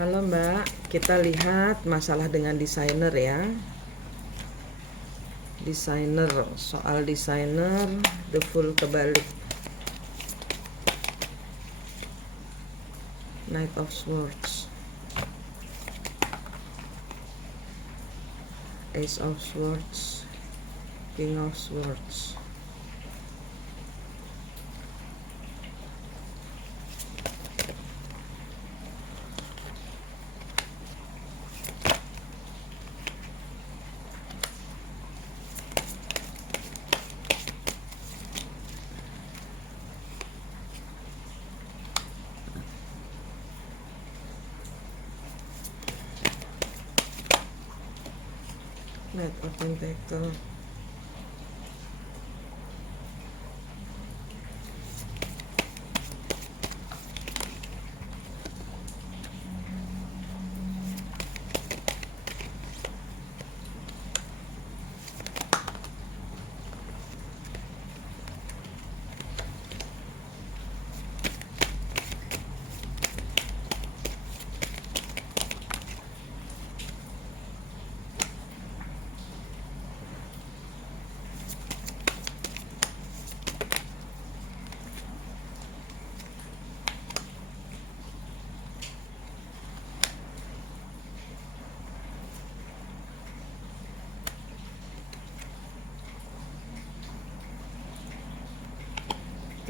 Halo Mbak, kita lihat masalah dengan desainer ya. Desainer, soal desainer, the full kebalik. Knight of Swords, Ace of Swords, King of Swords. Knight of Pentacle,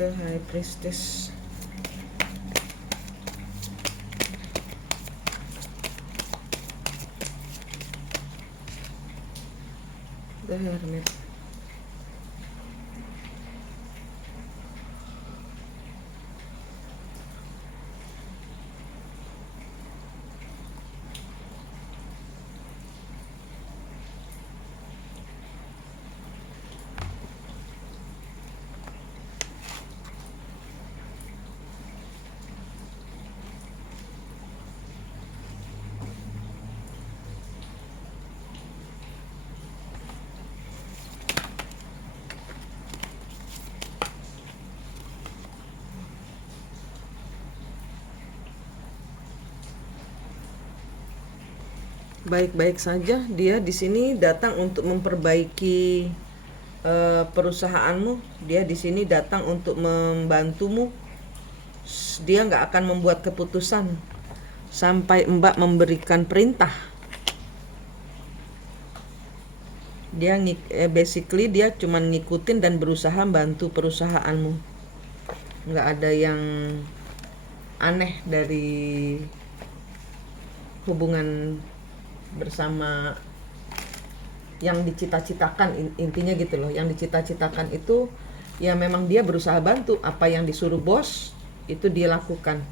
the High Priestess, the Hermit, baik-baik saja. Dia di sini datang untuk memperbaiki perusahaanmu. Dia di sini datang untuk membantumu. Dia nggak akan membuat keputusan sampai Mbak memberikan perintah. Dia basically dia cuman ngikutin dan berusaha bantu perusahaanmu. Nggak ada yang aneh dari hubungan bersama yang dicita-citakan, intinya gitu loh. Yang dicita-citakan itu ya memang dia berusaha bantu. Apa yang disuruh bos itu dia lakukan.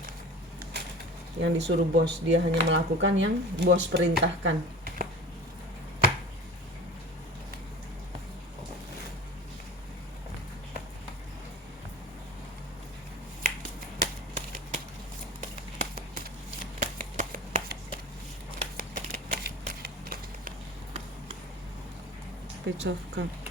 Yang disuruh bos, dia hanya melakukan yang bos perintahkan. Page of Cups,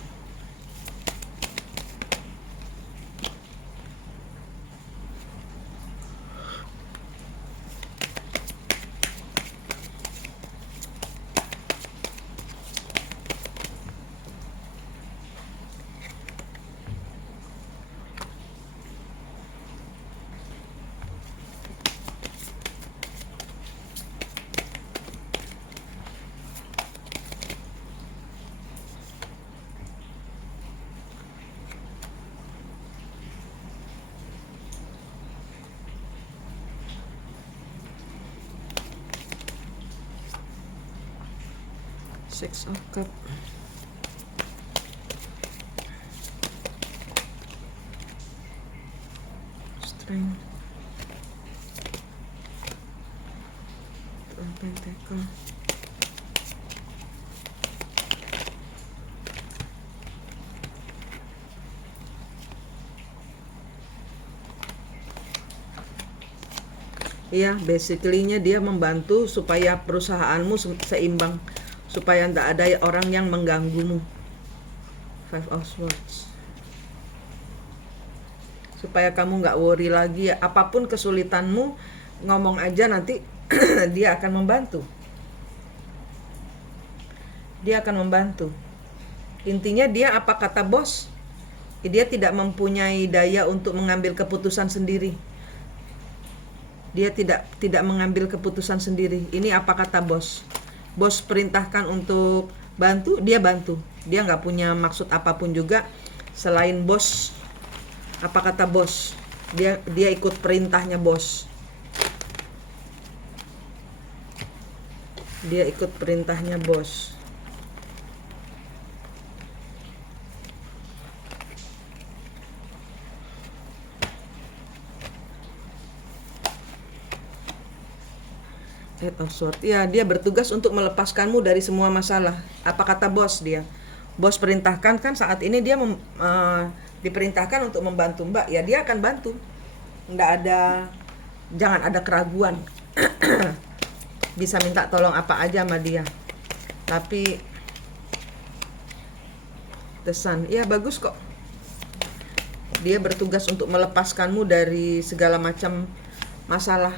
Six of Cups, Strength, Pentacle, iya, basically-nya dia membantu supaya perusahaanmu seimbang, supaya tidak ada orang yang mengganggumu. Five of Swords, supaya kamu nggak worry lagi. Apapun kesulitanmu, ngomong aja, nanti dia akan membantu. Dia akan membantu. Intinya dia apa kata bos? Dia tidak mempunyai daya untuk mengambil keputusan sendiri. Dia tidak mengambil keputusan sendiri. Ini apa kata bos? Bos perintahkan untuk bantu, dia bantu. Dia nggak punya maksud apapun juga selain bos. Apa kata bos? Dia ikut perintahnya bos. Dia ikut perintahnya bos. Eight of Swords. Ya, dia bertugas untuk melepaskanmu dari semua masalah. Apa kata bos dia? Bos perintahkan kan saat ini dia diperintahkan untuk membantu Mbak. Ya, dia akan bantu. Jangan ada keraguan. Bisa minta tolong apa aja sama dia. Tapi The Sun, ya bagus kok. Dia bertugas untuk melepaskanmu dari segala macam masalah.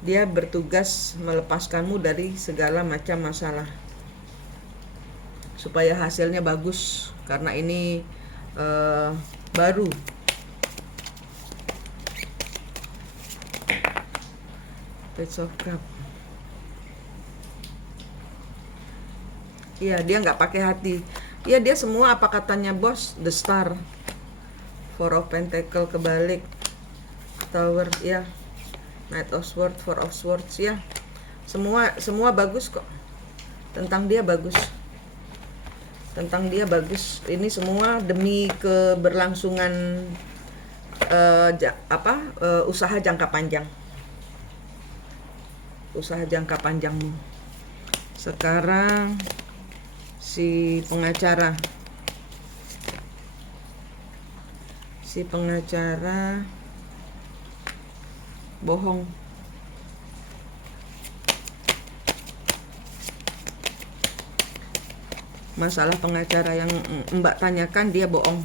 Dia bertugas melepaskanmu dari segala macam masalah supaya hasilnya bagus, karena ini baru. Page of Cup. Iya, dia nggak pakai hati. Iya, dia semua apa katanya bos. The Star, Four of Pentacle kebalik, Tower, ya. Knight of Swords, Four of Swords, ya. Semua bagus kok. Tentang dia bagus. Tentang dia bagus. Ini semua demi keberlangsungan usaha jangka panjang. Usaha jangka panjangmu. Sekarang si pengacara. Bohong. Masalah pengacara yang Mbak tanyakan, dia bohong.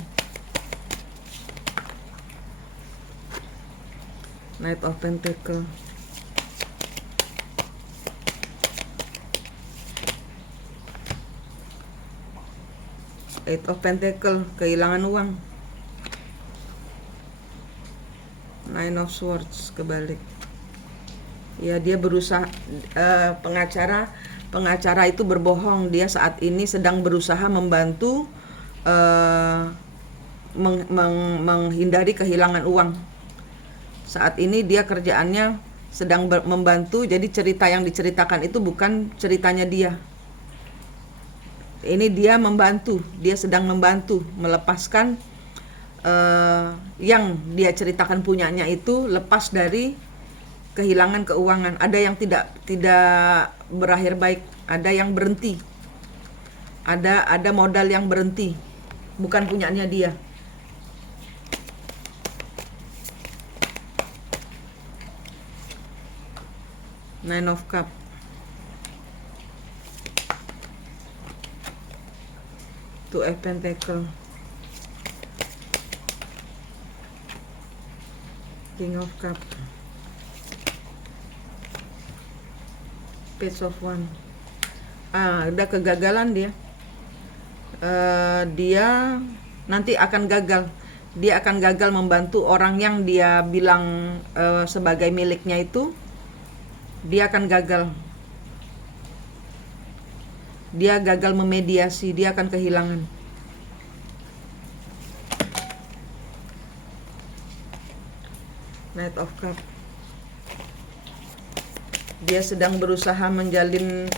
Knight of Pentacle. Eight of Pentacle, kehilangan uang. Nine of Swords kebalik. Ya, dia berusaha, pengacara itu berbohong. Dia saat ini sedang berusaha membantu menghindari kehilangan uang. Saat ini dia kerjaannya sedang membantu, jadi cerita yang diceritakan itu bukan ceritanya dia. Ini dia membantu, dia sedang membantu melepaskan yang dia ceritakan punyanya itu lepas dari kehilangan keuangan. Ada yang tidak berakhir baik, ada yang berhenti. Ada modal yang berhenti, bukan punyanya dia. Nine of Cup. Two of Pentacle. King of Cup. Page of Wands. Udah kegagalan dia. Dia nanti akan gagal. Dia akan gagal membantu orang yang dia bilang sebagai miliknya itu. Dia akan gagal. Dia gagal memediasi, dia akan kehilangan. Knight of Cup. Dia sedang berusaha menjalin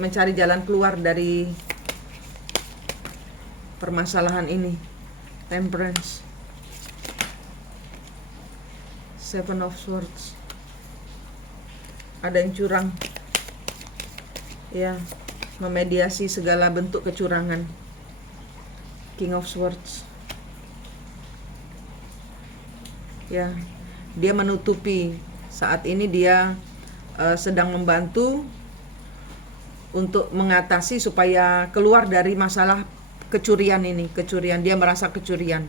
mencari jalan keluar dari permasalahan ini. Temperance. Seven of Swords. Ada yang curang. Ya, memediasi segala bentuk kecurangan. King of Swords. Ya, dia menutupi. Saat ini dia sedang membantu untuk mengatasi supaya keluar dari masalah kecurian ini. Kecurian, dia merasa kecurian,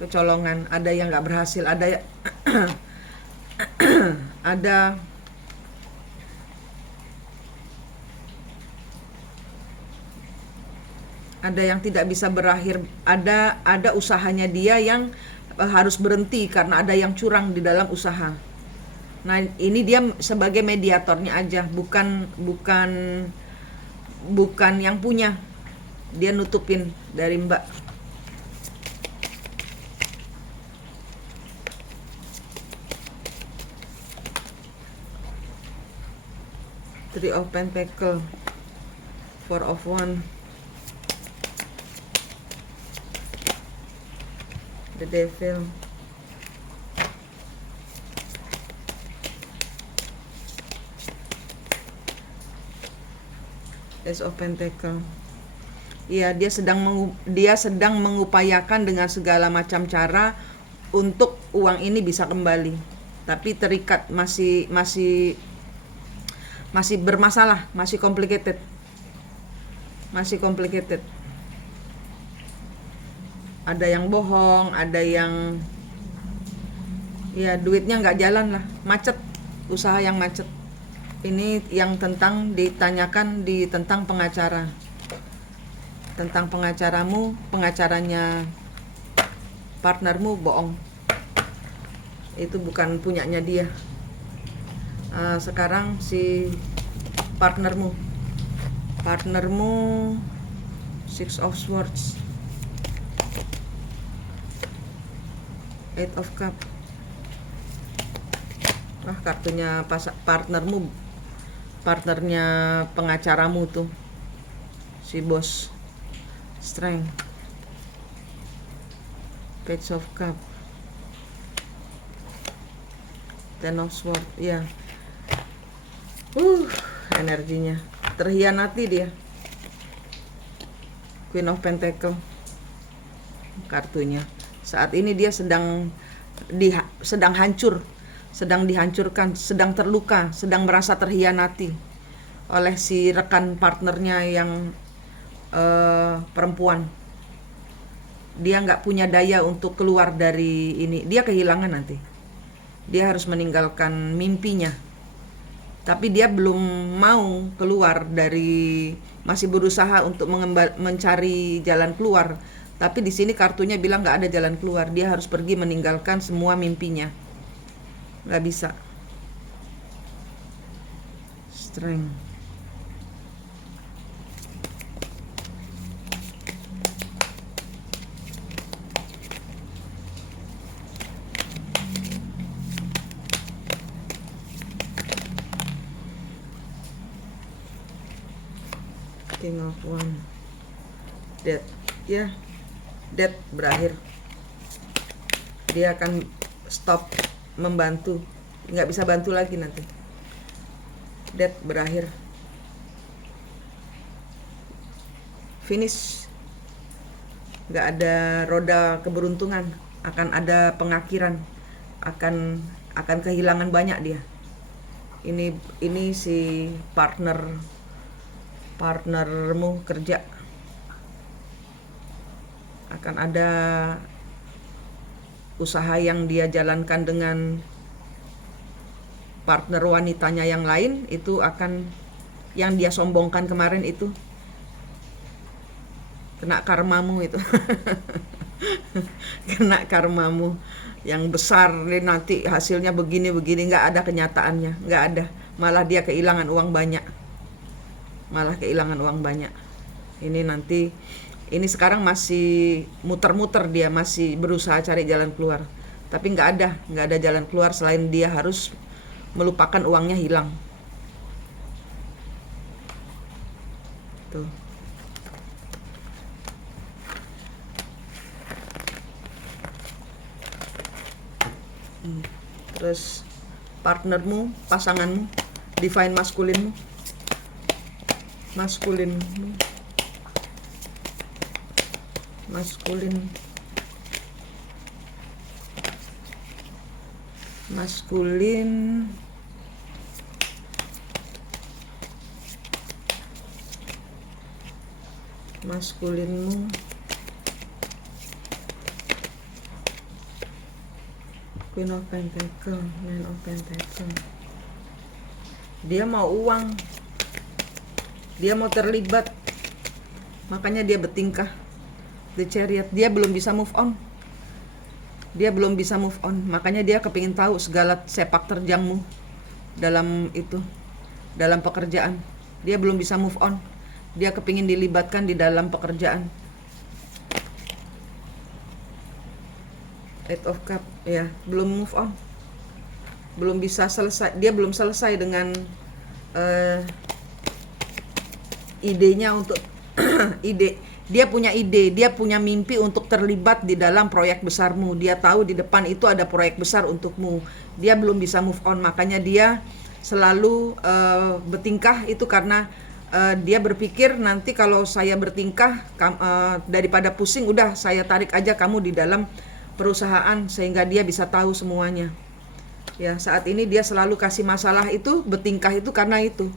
kecolongan. Ada yang nggak berhasil, ada Ada yang tidak bisa berakhir, ada usahanya dia yang harus berhenti karena ada yang curang di dalam usaha. Nah, ini dia sebagai mediatornya aja, bukan yang punya. Dia nutupin dari Mbak. Three of Pentacle, Four of Wands, the Devil, Ace of Pentacle. Iya, dia sedang mengupayakan dengan segala macam cara untuk uang ini bisa kembali, tapi terikat, masih bermasalah, masih complicated. Ada yang bohong, ada yang ya duitnya nggak jalan lah, macet, usaha yang macet. Ini yang ditanyakan tentang pengacara, tentang pengacaramu, pengacaranya partnermu bohong, itu bukan punyanya dia. Sekarang si partnermu Six of Swords, Eight of Cup. Kartunya partnernya pengacaramu tuh, si bos. Strength, Page of Cup, Ten of Swords. Ya, energinya terhianati dia. Queen of Pentacle, kartunya saat ini dia sedang hancur, sedang dihancurkan, sedang terluka, sedang merasa terhianati oleh si rekan partnernya yang perempuan. Dia nggak punya daya untuk keluar dari ini. Dia kehilangan nanti. Dia harus meninggalkan mimpinya. Tapi dia belum mau keluar dari, masih berusaha untuk mencari jalan keluar. Tapi di sini kartunya bilang nggak ada jalan keluar. Dia harus pergi meninggalkan semua mimpinya. Nggak bisa. Strength. King of Wands, Death. Ya, Death berakhir. Dia akan stop membantu, nggak bisa bantu lagi nanti. Death berakhir, finish. Nggak ada roda keberuntungan, akan ada pengakhiran, akan kehilangan banyak dia. Ini si partnermu kerja, akan ada usaha yang dia jalankan dengan partner wanitanya yang lain, itu akan, yang dia sombongkan kemarin itu kena karmamu itu. Kena karmamu yang besar, nanti hasilnya begini, nggak ada kenyataannya, nggak ada, malah dia kehilangan uang banyak. Ini nanti, ini sekarang masih muter-muter, dia masih berusaha cari jalan keluar, tapi nggak ada jalan keluar selain dia harus melupakan uangnya hilang. Tuh. Terus partnermu, pasanganmu, divine masculine, maskulin, maskulinmu, Queen of Pentacle, Man of Pentacle. Dia mau uang, dia mau terlibat, Makanya dia bertingkah. The Chariot, dia belum bisa move on. Dia belum bisa move on. Makanya dia kepingin tahu segala sepak terjangmu dalam itu, dalam pekerjaan. Dia belum bisa move on. Dia kepingin dilibatkan di dalam pekerjaan. Eight of Cup, ya, belum move on. Belum bisa selesai. Dia belum selesai dengan idenya untuk dia punya ide, dia punya mimpi untuk terlibat di dalam proyek besarmu. Dia tahu di depan itu ada proyek besar untukmu. Dia belum bisa move on, makanya dia selalu bertingkah itu karena dia berpikir nanti kalau saya bertingkah daripada pusing, udah saya tarik aja kamu di dalam perusahaan sehingga dia bisa tahu semuanya. Ya, saat ini dia selalu kasih masalah itu, bertingkah itu karena itu.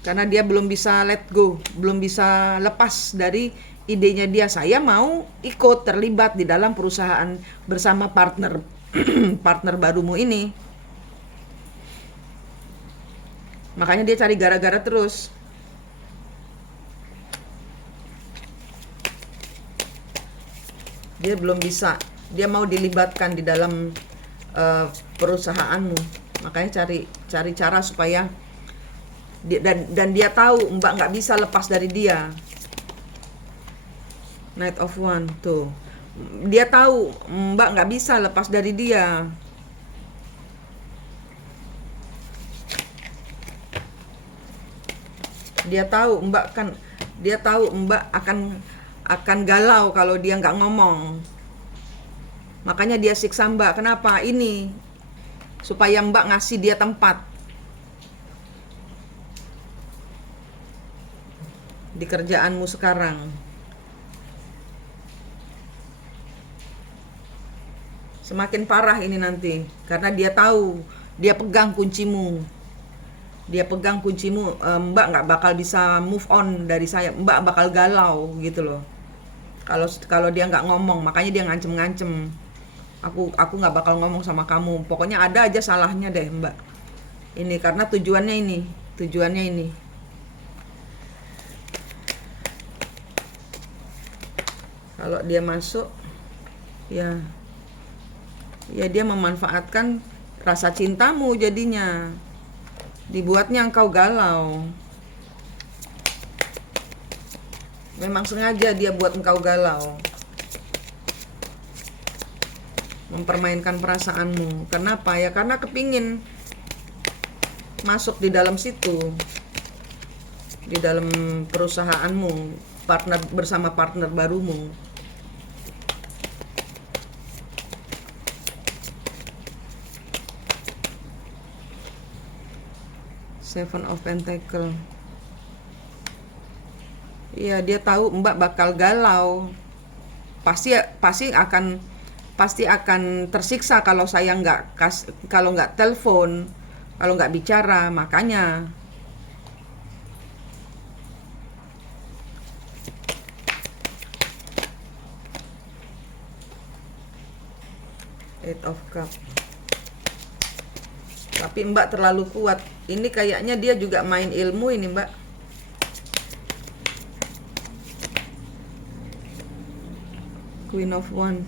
Karena dia belum bisa let go, belum bisa lepas dari idenya dia. Saya mau ikut terlibat di dalam perusahaan bersama partner partner barumu ini. Makanya dia cari gara-gara terus. Dia belum bisa, dia mau dilibatkan di dalam perusahaanmu. Makanya cari cara supaya dan dia tahu Mbak nggak bisa lepas dari dia. Knight of Wands tuh, dia tahu Mbak nggak bisa lepas dari dia. Dia tahu Mbak akan galau kalau dia nggak ngomong. Makanya dia siksa Mbak. Kenapa? Ini supaya Mbak ngasih dia tempat di kerjaanmu sekarang. Semakin parah ini nanti karena dia tahu, dia pegang kuncimu. Mbak nggak bakal bisa move on dari saya. Mbak bakal galau gitu loh. Kalau dia nggak ngomong, makanya dia ngancem-ngancem. Aku nggak bakal ngomong sama kamu. Pokoknya ada aja salahnya deh Mbak. Ini karena tujuannya ini. Kalau dia masuk, ya dia memanfaatkan rasa cintamu jadinya. Dibuatnya engkau galau. Memang sengaja dia buat engkau galau. Mempermainkan perasaanmu. Kenapa? Ya karena kepingin masuk di dalam situ. Di dalam perusahaanmu, bersama partner barumu. Seven of Pentacle. Iya, dia tahu Mbak bakal galau. Pasti akan tersiksa kalau saya kalau nggak telepon, kalau nggak bicara. Makanya Eight of Cup. Tapi Mbak terlalu kuat. Ini kayaknya dia juga main ilmu ini Mbak. Queen of Wands.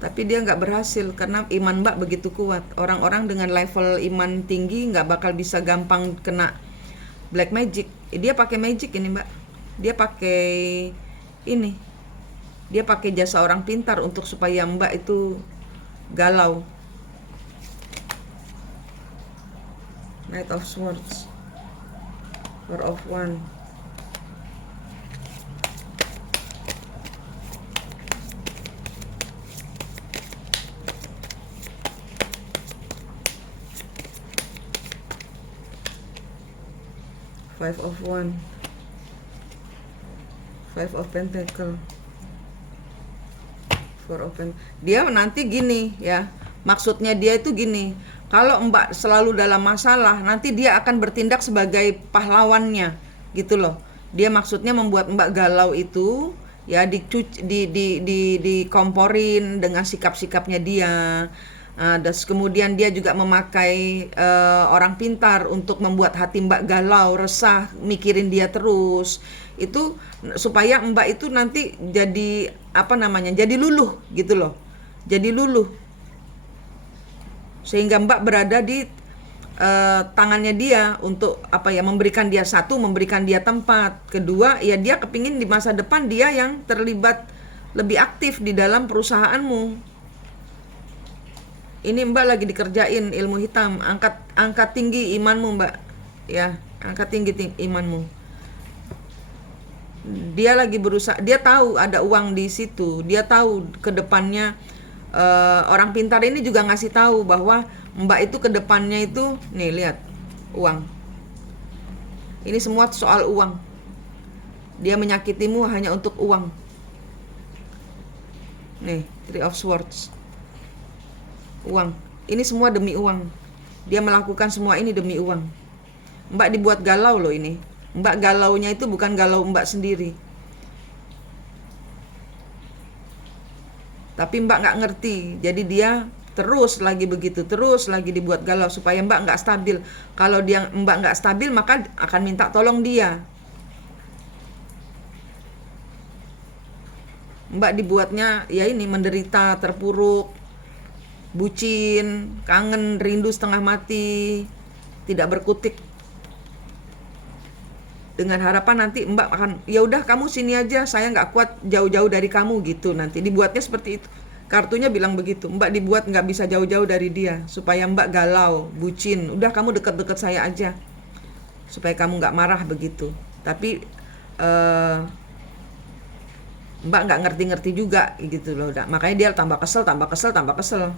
Tapi dia nggak berhasil karena iman Mbak begitu kuat. Orang-orang dengan level iman tinggi nggak bakal bisa gampang kena black magic. Dia pakai magic ini Mbak. Dia pakai jasa orang pintar untuk supaya Mbak itu galau. Knight of Swords. Four of Wands. Five of Wands. Five of Pentacle. Four of Pentacle. Dia nanti gini ya. Maksudnya dia itu gini. Kalau Mbak selalu dalam masalah, nanti dia akan bertindak sebagai pahlawannya, gitu loh. Dia maksudnya membuat Mbak galau itu, ya dikomporin dengan sikap-sikapnya dia. Dan kemudian dia juga memakai orang pintar untuk membuat hati Mbak galau, resah, mikirin dia terus. Itu supaya Mbak itu nanti jadi jadi luluh gitu loh. Jadi luluh. Sehingga Mbak berada di tangannya dia untuk memberikan dia satu, memberikan dia tempat. Kedua, ya dia kepingin di masa depan dia yang terlibat lebih aktif di dalam perusahaanmu. Ini Mbak lagi dikerjain ilmu hitam, angkat tinggi imanmu Mbak, ya, angkat tinggi imanmu. Dia lagi berusaha, dia tahu ada uang di situ, dia tahu ke depannya. Orang pintar ini juga ngasih tahu bahwa Mbak itu ke depannya itu, nih lihat, uang. Ini semua soal uang. Dia menyakitimu hanya untuk uang. Nih, Three of Swords. Uang. Ini semua demi uang. Dia melakukan semua ini demi uang. Mbak dibuat galau loh ini. Mbak galaunya itu bukan galau Mbak sendiri. Tapi Mbak nggak ngerti. Jadi dia terus lagi begitu, terus lagi dibuat galau supaya Mbak nggak stabil. Kalau Mbak nggak stabil, maka akan minta tolong dia. Mbak dibuatnya ya ini menderita, terpuruk, bucin, kangen, rindu setengah mati, tidak berkutik. Dengan harapan nanti Mbak akan, ya udah kamu sini aja, saya nggak kuat jauh-jauh dari kamu gitu. Nanti dibuatnya seperti itu. Kartunya bilang begitu. Mbak dibuat nggak bisa jauh-jauh dari dia supaya Mbak galau, bucin. Udah kamu deket-deket saya aja supaya kamu nggak marah begitu. Tapi Mbak nggak ngerti-ngerti juga gitu loh. Makanya dia tambah kesel.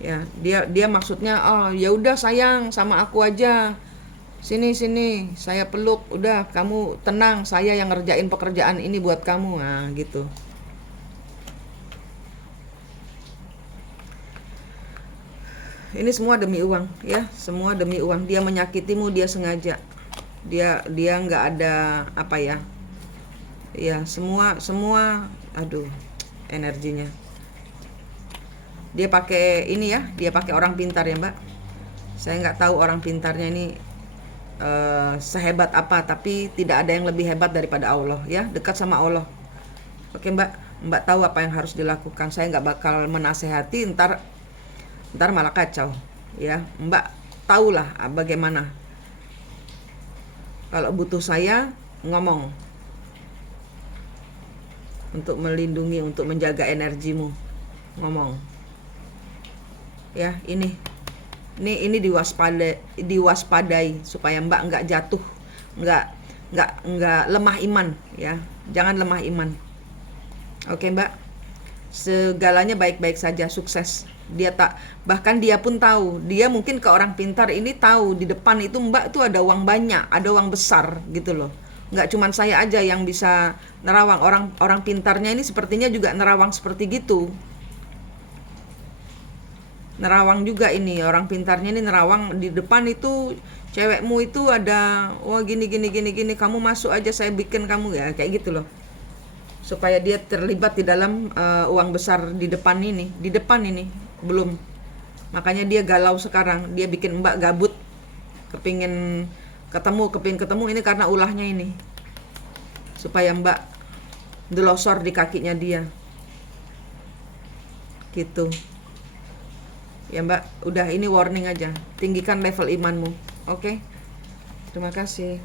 Ya, dia maksudnya, oh ya udah sayang sama aku aja, sini saya peluk, udah kamu tenang, saya yang ngerjain pekerjaan ini buat kamu, nah gitu. Ini semua demi uang, ya, semua demi uang. Dia menyakitimu, dia sengaja, dia nggak ada ya semua aduh energinya. Dia pakai ini ya, dia pakai orang pintar ya Mbak. Saya nggak tahu orang pintarnya ini sehebat apa, tapi tidak ada yang lebih hebat daripada Allah ya, dekat sama Allah. Oke Mbak tahu apa yang harus dilakukan. Saya nggak bakal menasehati, ntar malah kacau ya. Mbak tahulah bagaimana. Kalau butuh saya ngomong untuk melindungi, untuk menjaga energimu, ngomong. Ya, ini diwaspadai supaya Mbak nggak jatuh, nggak lemah iman ya. Jangan lemah iman. Oke Mbak, segalanya baik-baik saja, sukses. Bahkan dia pun tahu, dia mungkin ke orang pintar ini tahu di depan itu Mbak tuh ada uang banyak, ada uang besar gitu loh. Nggak cuman saya aja yang bisa nerawang, orang pintarnya ini sepertinya juga nerawang seperti gitu. Nerawang juga ini, orang pintarnya ini nerawang di depan itu, cewekmu itu ada, wah gini, kamu masuk aja, saya bikin kamu, ya kayak gitu loh. Supaya dia terlibat di dalam uang besar di depan ini, belum. Makanya dia galau sekarang, dia bikin Mbak gabut, kepingin ketemu ini karena ulahnya ini. Supaya Mbak delosor di kakinya dia. Gitu. Ya Mbak, udah ini warning aja. Tinggikan level imanmu. Oke? Terima kasih.